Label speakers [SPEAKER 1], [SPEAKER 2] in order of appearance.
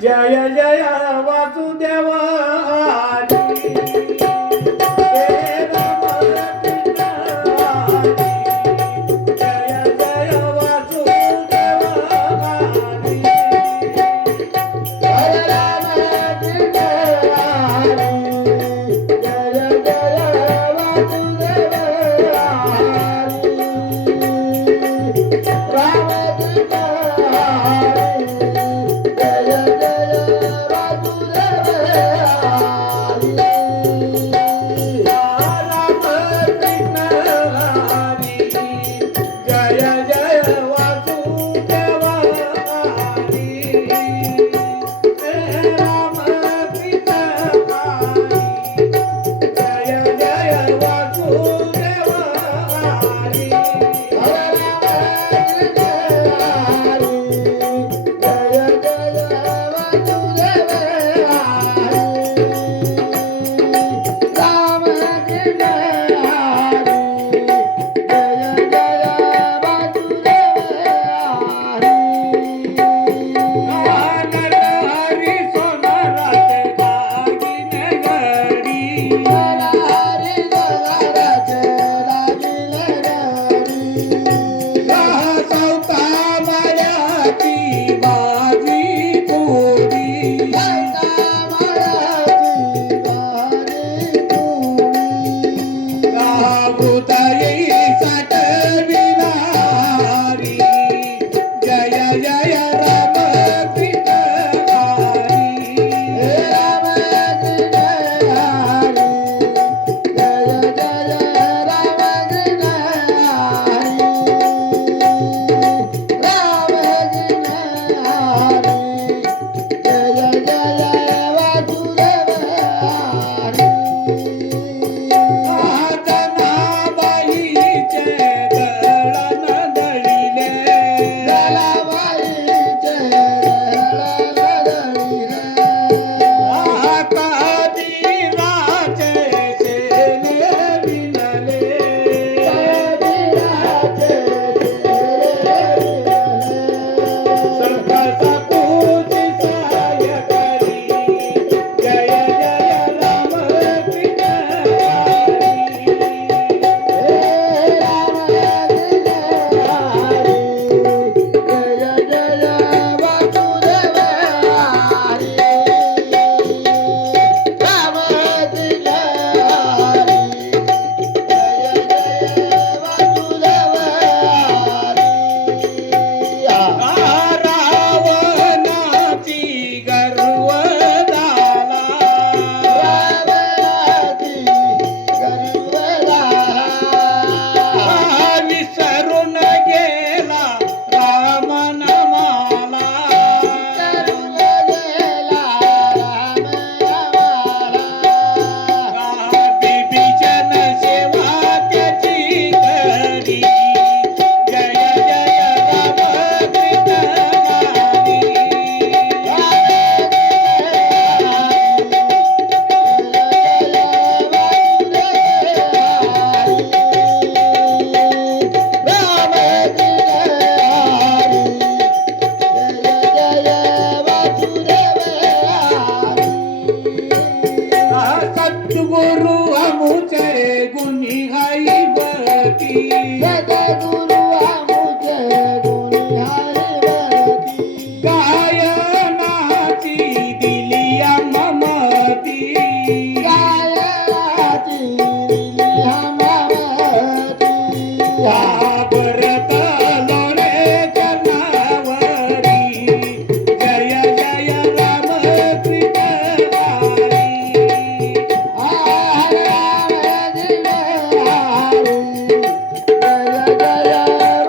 [SPEAKER 1] 呀呀呀呀，我祝天我啊！